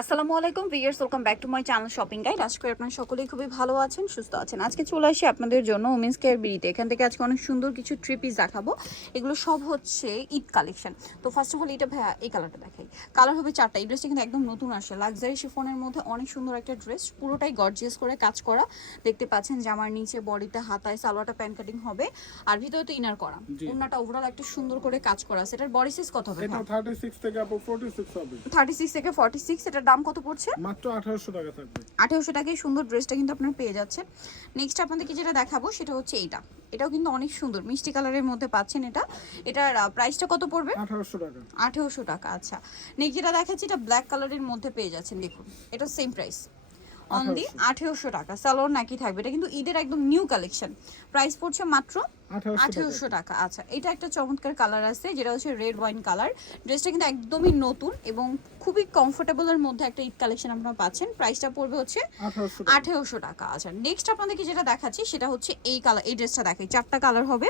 আসসালামু আলাইকুম viewers, welcome back to my channel shopping guide. আজকে করি আপনারা সকলেই খুবই ভালো আছেন, সুস্থ আছেন। আজকে চলে আসি আপনাদের জন্য ওমেন্স কেয়ার বিডিতে। এখান থেকে আজকে অনেক সুন্দর কিছু থ্রি পিস দেখাবো। এগুলো সব হচ্ছে ঈদ কালেকশন। তো ফার্স্ট অফ অল এটা ভাইয়া এই কালারটা দেখাই। কালার হবে চারটা। এই ড্রেসটা কিন্তু একদম নতুন আসে, লাক্সারি শিফনের মধ্যে অনেক সুন্দর একটা ড্রেস, পুরোটাই গর্জিয়াস করে কাজ করা। দেখতে পাচ্ছেন জামার নিচে বডিতে হাতায় সালোয়ারটা প্যান্ট কাটিং হবে, আর ভিতরে তো ইনার করা। ওন্নাটা ওভারঅল একটা সুন্দর করে কাজ করা আছে। এটার বডি সাইজ কত হবে? এটা 36 থেকে আপু 46 হবে। 36 থেকে 46। এটার দাম কত পড়ছে? মাত্র 1800 টাকা থাকবে। 1800 টাকায় সুন্দর ড্রেসটা কিন্তু আপনারা পেয়ে যাচ্ছেন। নেক্সট আপনাদেরকে যেটা দেখাবো সেটা হচ্ছে এইটা। এটাও কিন্তু অনেক সুন্দর মিষ্টি কালারের মধ্যে পাচ্ছেন। এটার প্রাইসটা কত পড়বে? 1800 টাকা। 1800 টাকা। আচ্ছা, নেক্সট যেটা দেখাচ্ছি এটা ব্ল্যাক কালারের মধ্যে পেয়ে যাচ্ছেন। দেখুন এটা সেম প্রাইস, অনলি 1800 টাকা। সালোয়ার নাকি থাকবে। এটা কিন্তু ঈদের একদম নিউ কালেকশন। প্রাইস পড়ছে মাত্র 1800 টাকা। আচ্ছা, এটা একটা চমৎকার কালার আছে যেটা হচ্ছে রেড ওয়াইন কালার। ড্রেসটা কিন্তু একদমই নতুন এবং খুবই কমফোর্টেবলের মধ্যে একটা ঈদ কালেকশন আপনারা পাচ্ছেন। প্রাইসটা পড়বে হচ্ছে 1800 টাকা। আচ্ছা, নেক্সট আপনাদেরকে যেটা দেখাচ্ছি সেটা হচ্ছে এই কালার। এই ড্রেসটা দেখাই, চারটা কালার হবে।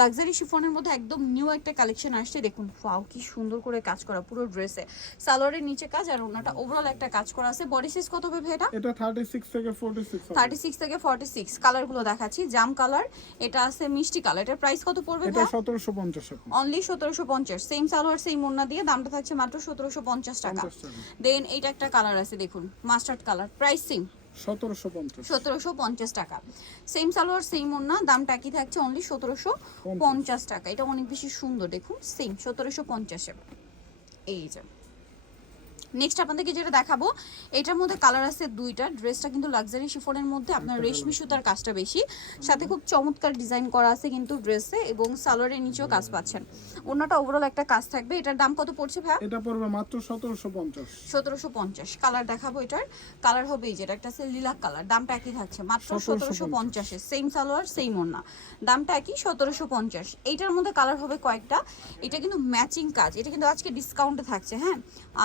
লাক্সারি শিফনের মধ্যে একদম নিউ একটা কালেকশন আসছে। দেখুন ওয়াও কি সুন্দর করে কাজ করা পুরো ড্রেসে। সালোয়ারের নিচে কাজ আর ওনাটা ওভারঅল একটা কাজ করা আছে। বডি সাইজ কত হবে এটা? এটা 36 থেকে 46 হবে। 36 থেকে 46। কালারগুলো দেখাচ্ছি। জাম কালার, এটা আছে মিষ্টি কালার। এটার প্রাইস কত পড়বে? এটা 1750 টাকা। অনলি 1750। সেম সালোয়ার সেম ওন্না দিয়ে দামটা থাকছে মাত্র 1750 টাকা। দেন এইটা একটা কালার আছে দেখুন, মাস্টার্ড কালার। প্রাইস সেম 1750 টাকা। সেম সালোয়ার সেম ওন্না, দামটা কি থাকছে? অনলি 1750 টাকা। এটা অনেক বেশি সুন্দর, দেখুন সেম 1750-এ। এই যে নেক্সট আপনাদেরকে যেটা দেখাবো এটার মধ্যে কালার আছে দুইটা। ড্রেসটা কিন্তু লাক্সারি শিফনের মধ্যে আপনার রেশমি সুতার কাজটা বেশি, সাথে খুব চমৎকার ডিজাইন করা আছে কিন্তু ড্রেসে, এবং সালোয়ারের নিচেও কাজ পাচ্ছেন। ওন্নাটা ওভারঅল একটা কাজ থাকবে। এটার দাম কত পড়ছে ভাই? এটা পড়বে মাত্র 1750। 1750। কালার দেখাবো। এটার কালার হবে এই যেটা একটা আছে লিলাক কালার। দামটা একই থাকছে মাত্র 1750-এ। সেম সালোয়ার সেম ওন্না, দামটা একই 1750। এইটার মধ্যে কালার হবে কয়েকটা। এটা কিন্তু ম্যাচিং কাজ, এটা কিন্তু আজকে ডিসকাউন্টে থাকছে। হ্যাঁ,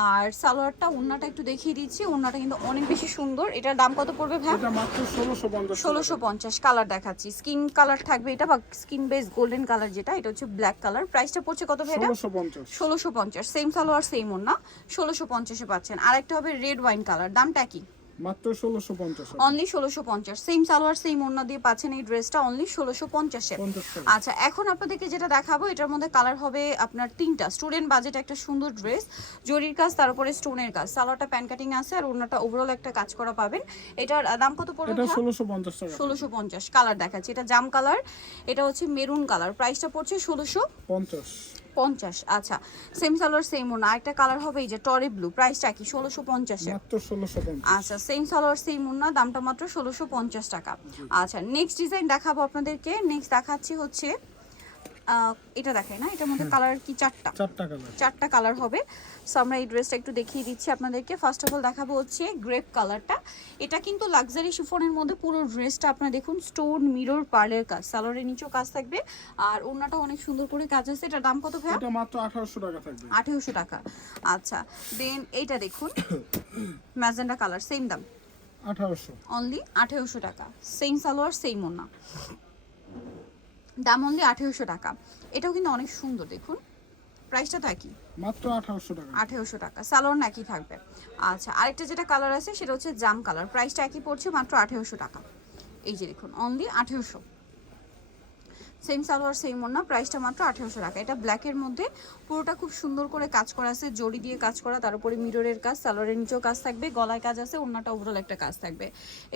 আর সালোয়ারটা ওন্নাটা একটু দেখিয়ে দিচ্ছি। ওন্নাটা কিন্তু অনেক বেশি সুন্দর। এটার দাম কত পড়বে ভাই? এটা মাত্র 1650। 1650। কালার দেখাচ্ছি, স্কিন কালার থাকবে এটা, বা স্কিন বেস গোল্ডেন কালার যেটা, এটা হচ্ছে ব্ল্যাক কালার। প্রাইসটা পড়ছে কত ভাই? 1650। 1650। সেম সালোয়ার সেম ওন্না, 1650-এ পাচ্ছেন। আরেকটা হবে রেড ওয়াইন কালার, দামটা কি? মাত্র 1650। অনলি 1650। সেম সালোয়ার সেম ওন্না দিয়ে পাচ্ছেন এই ড্রেসটা অনলি 1650-এ। আচ্ছা, এখন আপনাদেরকে যেটা দেখাবো এটার মধ্যে কালার হবে আপনার তিনটা। স্টুডেন্ট বাজেট একটা সুন্দর ড্রেস, জরির কাজ তার উপরে স্টোনের কাজ, সালোয়ারটা প্যান্ট কাটিং আছে আর ওন্নাটা ওভারঅল একটা কাজ করা পাবেন। এটার দাম কত পড়বে? এটা 1650 টাকা। 1650। কালার দেখাচ্ছি, এটা জাম কালার, এটা হচ্ছে মেরুন কালার। প্রাইসটা পড়ছে 1650। আচ্ছা, সেম সালোয়ার সেম ওন্না। আরেকটা কালার হবে এই যে টরি ব্লু। প্রাইসটা কি? 1650-এ। মাত্র 1650। আচ্ছা, সেম সালোয়ার সেম ওন্না, দামটা মাত্র 1650 টাকা। আচ্ছা, নেক্সট ডিজাইন দেখাবো আপনাদেরকে। নেক্সট দেখাচ্ছি হচ্ছে এটা দেখাই না, এটার মধ্যে কালার কি? চারটা কালার হবে। সো আমরা এই ড্রেসটা একটু দেখিয়ে দিচ্ছি আপনাদেরকে। ফার্স্ট অফ অল দেখাবো হচ্ছে গ্রেপ কালারটা। এটা কিন্তু লাক্সারি শিফনের মধ্যে পুরো ড্রেসটা আপনারা দেখুন স্টোন মিরর পার্লের কাজ, সালোয়ারের নিচেও কাজ থাকবে আর ওন্নাটা অনেক সুন্দর করে কাজ আছে। এটার দাম কত ভাই? এটা মাত্র 1800 টাকা থাকবে। 1800 টাকা। আচ্ছা, দেন এইটা দেখুন ম্যাজেন্ডা কালার, সেম দাম 1800। অনলি 1800 টাকা। সেম সালোয়ার সেম ওন্না, দাম অনলি 1800 টাকা। এটাও কিন্তু অনেক সুন্দর, দেখুন প্রাইসটা তো একই, মাত্র 1800 টাকা। 1800 টাকা। সালোয়ার নাকি থাকবে। আচ্ছা, আরেকটা যেটা কালার আছে সেটা হচ্ছে জাম কালার। প্রাইসটা একই পড়ছে মাত্র 1800 টাকা। এই যে দেখুন অনলি 1800। সেম সালোয়ার সেম ওন্না, প্রাইসটা মাত্র 1800 টাকা। এটা ব্ল্যাকের মধ্যে পুরোটা খুব সুন্দর করে কাজ করা আছে, জড়ি দিয়ে কাজ করা, তার উপরে মিররের কাজ, সালোয়ারের নিচেও কাজ থাকবে, গলায় কাজ আছে, ওন্নাটা ওভারঅল একটা কাজ থাকবে।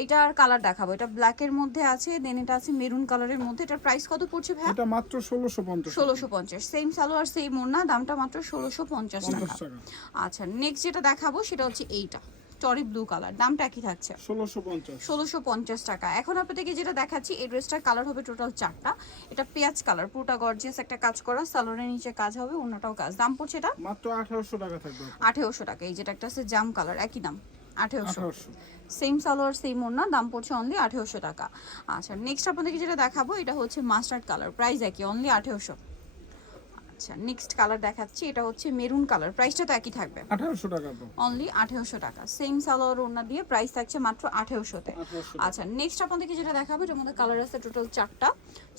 এটার কালার দেখাবো। এটা ব্ল্যাকের মধ্যে আছে, দেন এটা আছে মেরুন কালারের মধ্যে। এটার প্রাইস কত পড়ছে ভাই? এটা মাত্র 1650। 1650। সেম সালোয়ার সেম ওন্না, দামটা মাত্র 1650 টাকা। আচ্ছা, নেক্সট যেটা দেখাবো সেটা হচ্ছে এইটা টরি ব্লু কালার, দামটা একই থাকছে 1650 টাকা। এখন আপনাদেরকে যেটা দেখাচ্ছি এই ড্রেসটার কালার হবে টোটাল চারটা। এটা পেঁয়াজ কালার, পুরোটা গর্জিয়াস একটা কাজ করা, সালোয়ারের নিচে কাজ হবে, ওন্নাটাও কাজ। দাম পড়ছে এটা মাত্র 1800 টাকা থাকবে। 1800 টাকা। এই যেটা একটা আছে জাম কালার, একই দাম 1800। সেম সালোয়ার সেম ওন্না, দাম পড়ছে অনলি 1800 টাকা। আচ্ছা, নেক্সট আপনাদেরকে যেটা দেখাবো এটা হচ্ছে মাস্টার্ড কালার, প্রাইস একই অনলি 1800। আচ্ছা, নেক্সট কালার দেখাচ্ছি, এটা হচ্ছে মেরুন কালার, প্রাইসটা তো একই থাকবে 1800 টাকা অনলি 1800 টাকা। সেম সালোয়ার ওন্না দিয়ে প্রাইস থাকছে মাত্র 1800-তে। আচ্ছা, নেক্সট আপনাদেরকে যেটা দেখাবো এটার মধ্যে কালার আছে টোটাল চারটা।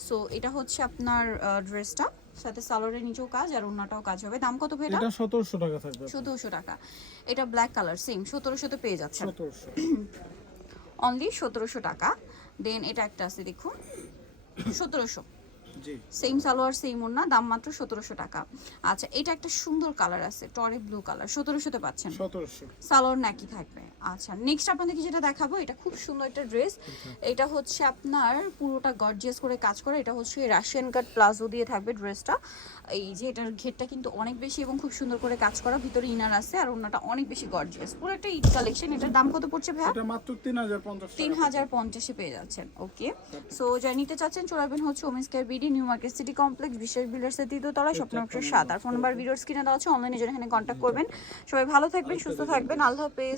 সো এটা হচ্ছে আপনার ড্রেসটা। সাথে সালোয়ারের নিচেও কাজ আর ওন্নাটাও কাজ হবে। দাম কত ভাই এটা? এটা 1700 টাকা থাকবে 1700 টাকা। এটা ব্ল্যাক কালার সেম 1700 তে পেয়ে যাচ্ছেন 1700 অনলি 1700 টাকা। দেন এটা একটা আছে দেখুন 1700, জি সেম সালোয়ার সেম ওন্না, দাম মাত্র 1700 টাকা। আচ্ছা এটা একটা সুন্দর কালার আছে টরে ব্লু কালার, 1700 তে পাচ্ছেন। 1700 সালোয়ার নাকি থাকবে। আচ্ছা নেক্সট আপনাদেরকে যেটা দেখাবো এটা খুব সুন্দর একটা ড্রেস। এটা হচ্ছে আপনার পুরোটা গর্জিয়াস করে কাজ করা, এটা হচ্ছে রাশিয়ান কাট প্লাজো দিয়ে থাকবে ড্রেসটা। এই যে এটার ঘেরটা কিন্তু অনেক বেশি এবং খুব সুন্দর করে কাজ করা, ভিতরে ইনার আছে আর ওন্নাটা অনেক বেশি গর্জিয়াস, পুরো একটা ঈদ কালেকশন। এটার দাম কত পড়ছে ভাইয়া? এটা মাত্র 3050 টাকা 3050 পেয়ে যাচ্ছেন। ওকে, সো যা নিতে চাচ্ছেন চলে আসবেন হচ্ছে women's care BD, new market city complex, বিশ্বাস বিল্ডার্সের দ্বিতীয় তলায়, স্বপ্নপ্রসাদ 7। আর ফোন নাম্বার ভিডিওর স্ক্রিনে দেওয়া আছে, অনলাইনে যারা এখানে কন্ট্যাক্ট করবেন। সবাই ভালো থাকবেন, সুস্থ থাকবেন, আল্লাহ হাফেজ।